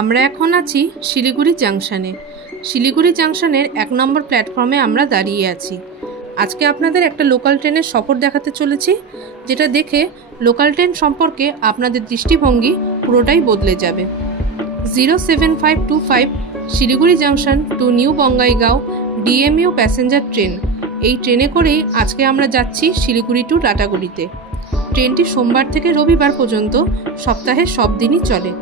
আমরা এখন আছি শিলিগুড়ি জাংশনে। শিলিগুড়ি জাংশনের 1 নম্বর প্ল্যাটফর্মে আমরা দাঁড়িয়ে আছি। আজকে আপনাদের একটা লোকাল ট্রেনের সফর দেখাতে চলেছি, যেটা দেখে লোকাল ট্রেন সম্পর্কে আপনাদের দৃষ্টিভঙ্গি পুরোটাই বদলে যাবে। 07525 Siliguri junction two new Bongaigaon DMU passenger train. এই ট্রেনে করেই আজকে আমরা যাচ্ছি শিলিগুড়ি টু লাটাগুড়িতে। ট্রেনটি সোমবার থেকে রবিবার পর্যন্ত সপ্তাহের সব দিনই চলে।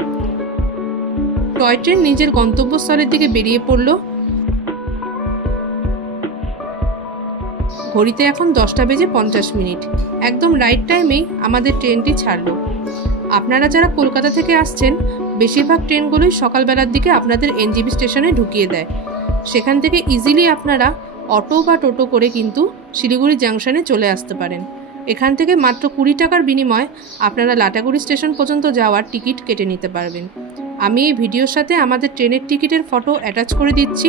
টয় ট্রেন নিজের গন্তব্যস্থলের দিকে বেরিয়ে পড়ল। ঘড়িতে এখন 10:50। একদম রাইট টাইমেই আমাদের ট্রেনটি ছাড়ল। আপনারা যারা কলকাতা থেকে আসছেন, বেশিরভাগ ট্রেনগুলোই সকালবেলার দিকে আপনাদের এনজিবি স্টেশনে ঢুকিয়ে দেয়। সেখান থেকে ইজিলি আপনারা অটো বা টোটো করে কিন্তু শিলিগুড়ি জাংশনে চলে আসতে পারেন। এখান থেকে মাত্র 20 টাকার বিনিময়ে আপনারা লাটাগুড়ি স্টেশন পর্যন্ত যাওয়ার টিকিট কেটে নিতে পারবেন। আমি এই ভিডিওর সাথে আমাদের ট্রেনের টিকিটের ফটো অ্যাটাচ করে দিচ্ছি,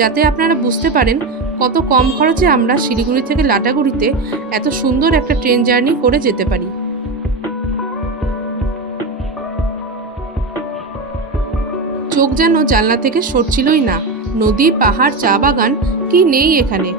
যাতে আপনারা বুঝতে পারেন কত কম খরচে আমরা শিলিগুড়ি থেকে লাটাগুড়িতে এত সুন্দর একটা ট্রেন জার্নি করে যেতে পারি। চোখ যেন জানলা থেকে সরছিলই না। নদী, পাহাড়, চা বাগান, কি নেই এখানে।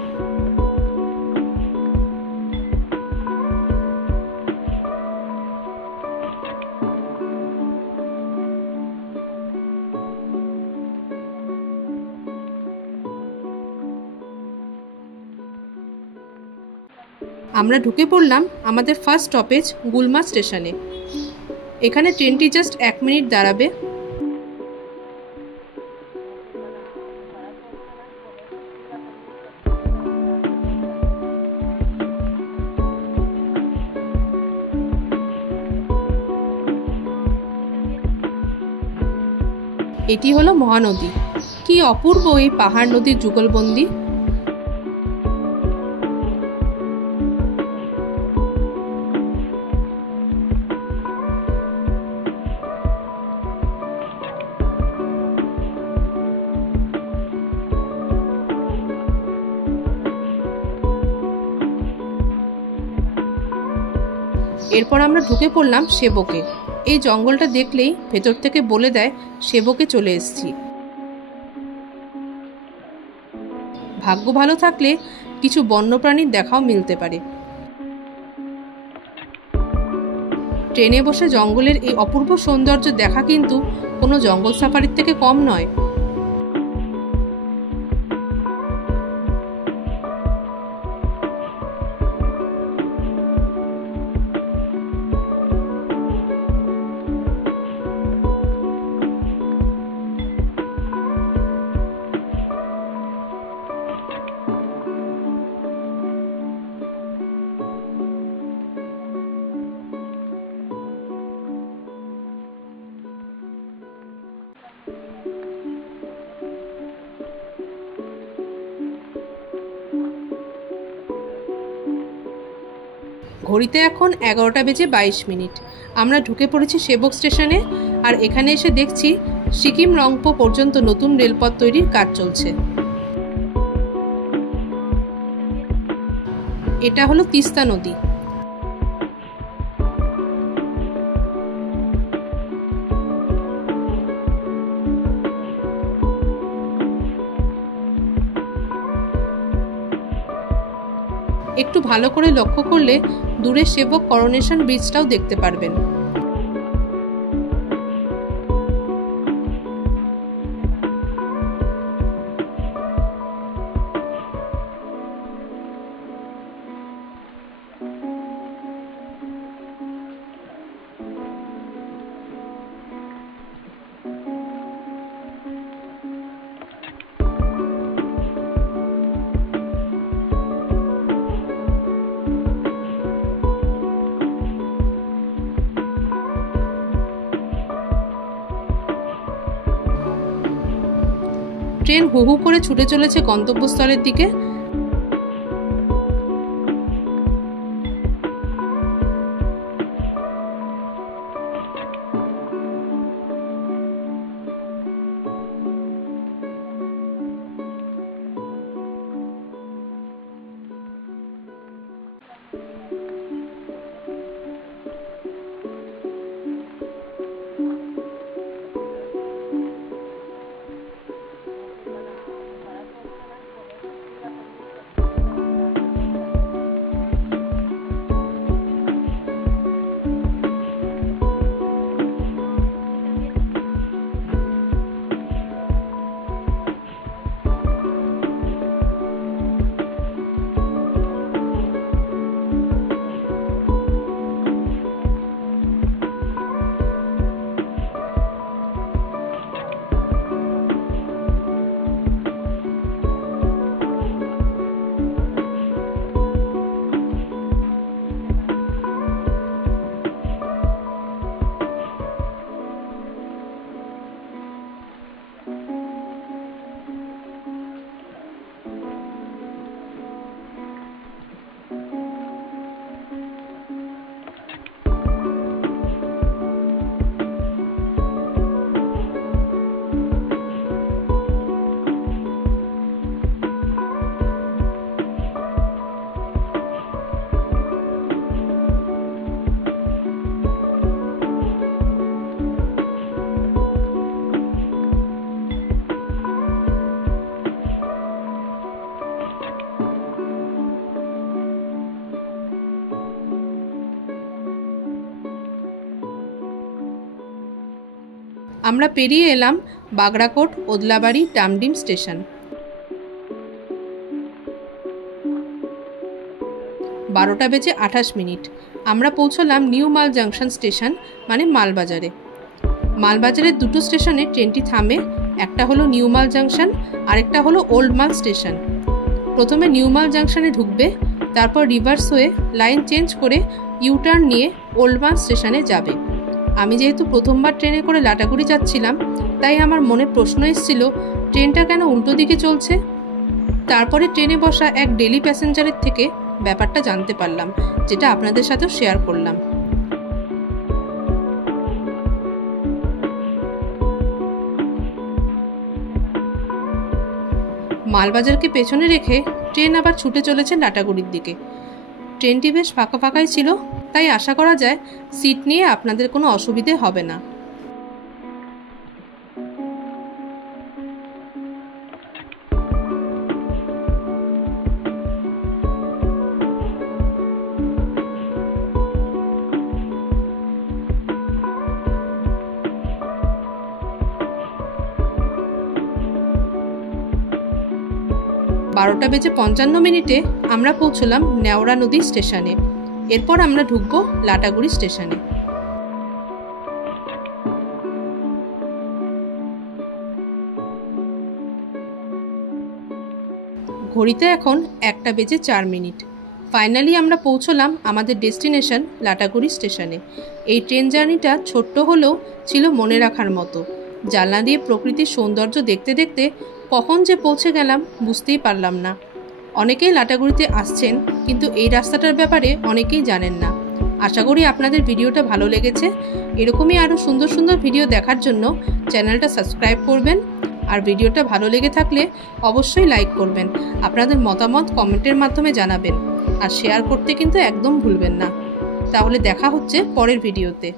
আমরা ঢুকে পড়লাম আমাদের ফার্স্ট স্টপেজ গুলমা স্টেশনে। এখানে ট্রেনটি জাস্ট 1 মিনিট দাঁড়াবে। এটি হলো মহানদী। কি অপূর্ব এই পাহাড় নদীর যুগলবন্দি। এরপর আমরা ঢুকে পড়লাম সেবকে। এই জঙ্গলটা দেখলেই ভেতর থেকে বলে দেয় সেবকে চলে এসেছি। ভাগ্য ভালো থাকলে কিছু বন্যপ্রাণীর দেখাও মিলতে পারে। ট্রেনে বসে জঙ্গলের এই অপূর্ব সৌন্দর্য দেখা কিন্তু কোনো জঙ্গল সাফারির থেকে কম নয়। ঘড়িতে এখন 11:22। আমরা ঢুকে পড়েছি সেবক স্টেশনে। আর এখানে এসে দেখছি সিকিম রংপো পর্যন্ত নতুন রেলপথ তৈরির কাজ চলছে। এটা হলো তিস্তা নদী। একটু ভালো করে লক্ষ্য করলে দূরে সেবক করোনেশন ব্রিজটাও দেখতে পারবেন। ট্রেন হু হু করে ছুটে চলেছে গন্তব্যস্থলের দিকে। আমরা পেরিয়ে এলাম বাগড়াকোট ওদলাবাড়ি ডামডিম স্টেশন। 12:28 আমরা পৌঁছলাম নিউ মাল জাংশন স্টেশন মানে মালবাজারে। মালবাজারের দুটো স্টেশনে ট্রেনটি থামে, একটা হলো নিউ মাল জাংশন, আরেকটা হলো ওল্ড মাল স্টেশন। প্রথমে নিউ মাল জাংশনে ঢুকবে, তারপর রিভার্স হয়ে লাইন চেঞ্জ করে ইউটার্ন নিয়ে ওল্ড মাল স্টেশনে যাবে। আমি যেহেতু প্রথমবার ট্রেনে করে লাটাগুড়ি যাচ্ছিলাম, তাই আমার মনে প্রশ্ন এসেছিল ট্রেনটা কেন উল্টো দিকে চলছে। তারপরে ট্রেনে বসা এক ডেলি প্যাসেঞ্জারের থেকে ব্যাপারটা জানতে পারলাম, যেটা আপনাদের সাথেও শেয়ার করলাম। মালবাজারকে পেছনে রেখে ট্রেন আবার ছুটে চলেছে লাটাগুড়ির দিকে। ট্রেনটি বেশ ফাঁকা ফাঁকাই ছিল, তাই আশা করা যায় সিট নিয়ে আপনাদের কোনো অসুবিধে হবে না। বারোটা বেজে 55 আমরা পৌঁছলাম নেওড়া নদী স্টেশনে। এরপর আমরা ঢুকবো লাটাগুড়ি স্টেশনে। ঘড়িতে এখন 1:04। ফাইনালি আমরা পৌঁছলাম আমাদের ডেস্টিনেশন লাটাগুড়ি স্টেশনে। এই ট্রেন জার্নিটা ছোট্ট হলেও ছিল মনে রাখার মতো। জানলা দিয়ে প্রকৃতির সৌন্দর্য দেখতে দেখতে কখন যে পৌঁছে গেলাম বুঝতেই পারলাম না। অনেকেই লাটাগুড়িতে আসছেন, কিন্তু এই রাস্তাটার ব্যাপারে অনেকেই জানেন না। আশা করি আপনাদের ভিডিওটা ভালো লেগেছে। এরকমই আরও সুন্দর সুন্দর ভিডিও দেখার জন্য চ্যানেলটা সাবস্ক্রাইব করবেন, আর ভিডিওটা ভালো লেগে থাকলে অবশ্যই লাইক করবেন। আপনাদের মতামত কমেন্টের মাধ্যমে জানাবেন, আর শেয়ার করতে কিন্তু একদম ভুলবেন না। তাহলে দেখা হচ্ছে পরের ভিডিওতে।